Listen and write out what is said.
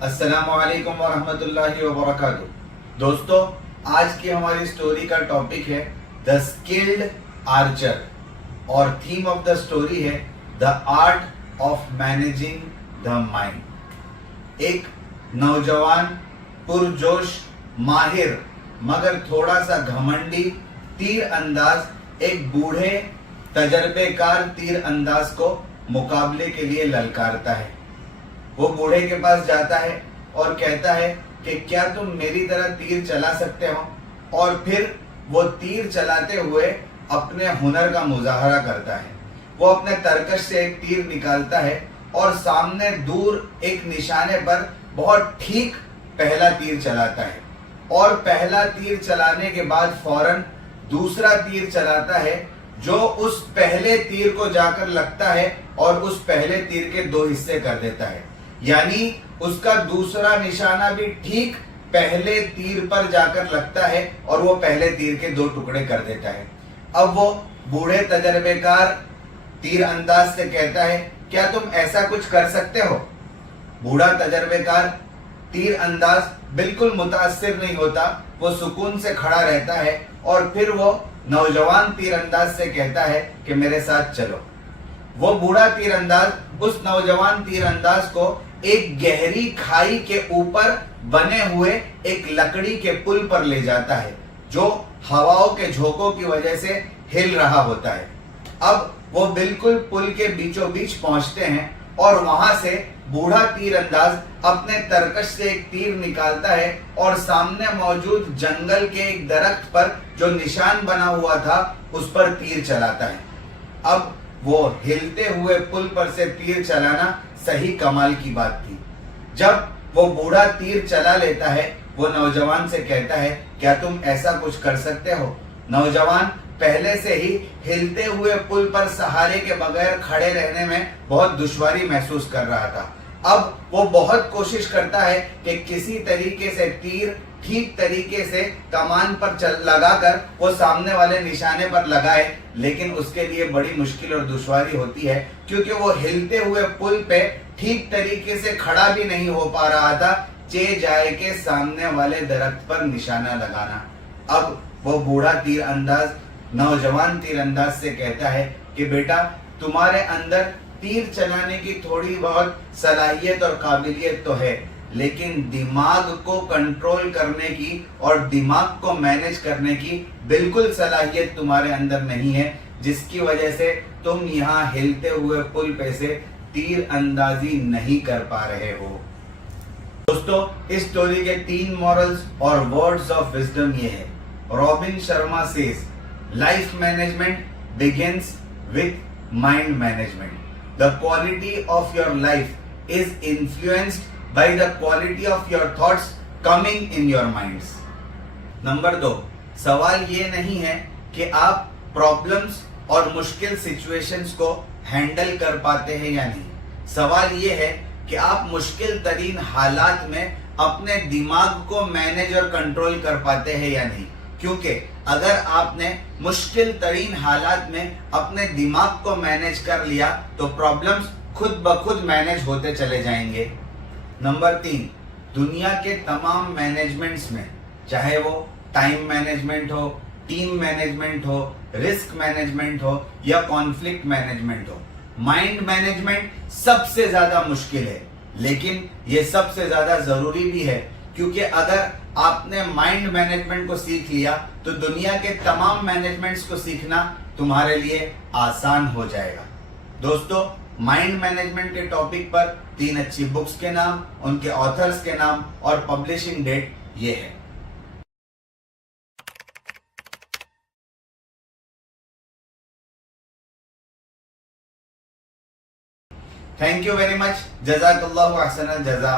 अस्सलामुअलैकुम वरहमतुल्लाहि वबरकातुहू। दोस्तों, आज की हमारी स्टोरी का टॉपिक है द स्किल्ड आर्चर और थीम ऑफ द स्टोरी है the art of managing the mind. एक नौजवान, पुरजोश, माहिर मगर थोड़ा सा घमंडी तीर अंदाज एक बूढ़े तजर्बेकार तीर अंदाज को मुकाबले के लिए ललकारता है। वो बूढ़े के पास जाता है और कहता है कि क्या तुम मेरी तरह तीर चला सकते हो, और फिर वो तीर चलाते हुए अपने हुनर का मुजाहरा करता है। वो अपने तरकश से एक तीर निकालता है और सामने दूर एक निशाने पर बहुत ठीक पहला तीर चलाता है, और पहला तीर चलाने के बाद फौरन दूसरा तीर चलाता है जो उस पहले तीर को जाकर लगता है और उस पहले तीर के दो हिस्से कर देता है। यानी उसका दूसरा निशाना भी ठीक पहले तीर पर जाकर लगता है और वो पहले तीर के दो टुकड़े कर देता है। अब वो बूढ़े तजर्बेकार तीर अंदाज से कहता है, क्या तुम ऐसा कुछ कर सकते हो? बूढ़ा तजर्बेकार तीर अंदाज बिल्कुल मुतासिर नहीं होता, वो सुकून से खड़ा रहता है और फिर वो नौजवान तीरंदाज से कहता है कि मेरे साथ चलो। वो बूढ़ा तीरंदाज उस नौजवान तीरंदाज को एक गहरी खाई के ऊपर बने हुए एक लकड़ी के पुल पर ले जाता है जो हवाओं के झोंकों की वजह से हिल रहा होता है। अब वो बिल्कुल पुल के बीचों बीच पहुंचते हैं और वहां से बूढ़ा तीरंदाज अपने तरकश से एक तीर निकालता है और सामने मौजूद जंगल के एक दरख्त पर जो निशान बना हुआ था उस पर तीर चलाता है। अब वो हिलते हुए पुल पर से तीर चलाना सही कमाल की बात थी। जब वो बूढ़ा तीर चला लेता है, वो नौजवान से कहता है, क्या तुम ऐसा कुछ कर सकते हो? नौजवान पहले से ही हिलते हुए पुल पर सहारे के बगैर खड़े रहने में बहुत दुश्वारी महसूस कर रहा था। अब वो बहुत कोशिश करता है कि किसी तरीके से तीर ठीक तरीके से कमान पर लगाकर वो सामने वाले निशाने पर लगाए, लेकिन उसके लिए बड़ी मुश्किल और दुश्वारी होती है क्योंकि वो हिलते हुए पुल पे ठीक तरीके से खड़ा भी नहीं हो पा रहा था, चे जाए के सामने वाले दरख्त पर निशाना लगाना। अब वो बूढ़ा तीर अंदाज नौजवान तीरंदाज से कहता है कि बेटा, तुम्हारे अंदर तीर चलाने की थोड़ी बहुत सलाहियत और काबिलियत तो है, लेकिन दिमाग को कंट्रोल करने की और दिमाग को मैनेज करने की बिल्कुल सलाहियत तुम्हारे अंदर नहीं है, जिसकी वजह से तुम यहाँ हिलते हुए पुल पे से तीर अंदाजी नहीं कर पा रहे हो। दोस्तों, इस स्टोरी के 3 मॉरल्स और वर्ड्स ऑफ विजडम ये है। Robin Sharma says, life management begins with mind management. The quality of your life is influenced by the quality of your thoughts coming in your minds। Number 2, सवाल ये नहीं है कि आप प्रॉब्लम्स और मुश्किल सिचुएशंस को हैंडल कर पाते हैं या नहीं। सवाल ये है कि आप मुश्किल तरीन हालात में अपने दिमाग को मैनेज और कंट्रोल कर पाते हैं या नहीं, क्योंकि अगर आपने मुश्किल तरीन हालात में अपने दिमाग को मैनेज कर लिया तो प्रॉब्लम्स खुद ब खुद मैनेज होते चले जाएंगे। नंबर 3, दुनिया के तमाम मैनेजमेंट्स में, चाहे वो टाइम मैनेजमेंट हो, टीम मैनेजमेंट हो, रिस्क मैनेजमेंट हो या कॉन्फ्लिक्ट मैनेजमेंट हो, माइंड मैनेजमेंट सबसे ज्यादा मुश्किल है, लेकिन ये सबसे ज्यादा जरूरी भी है, क्योंकि अगर आपने माइंड मैनेजमेंट को सीख लिया तो दुनिया के तमाम मैनेजमेंट्स को सीखना तुम्हारे लिए आसान हो जाएगा। दोस्तों, माइंड मैनेजमेंट के टॉपिक पर 3 अच्छी बुक्स के नाम, उनके ऑथर्स के नाम और पब्लिशिंग डेट ये है। Thank you very much. जज़ाकल्लाहु अहसनल जज़ा।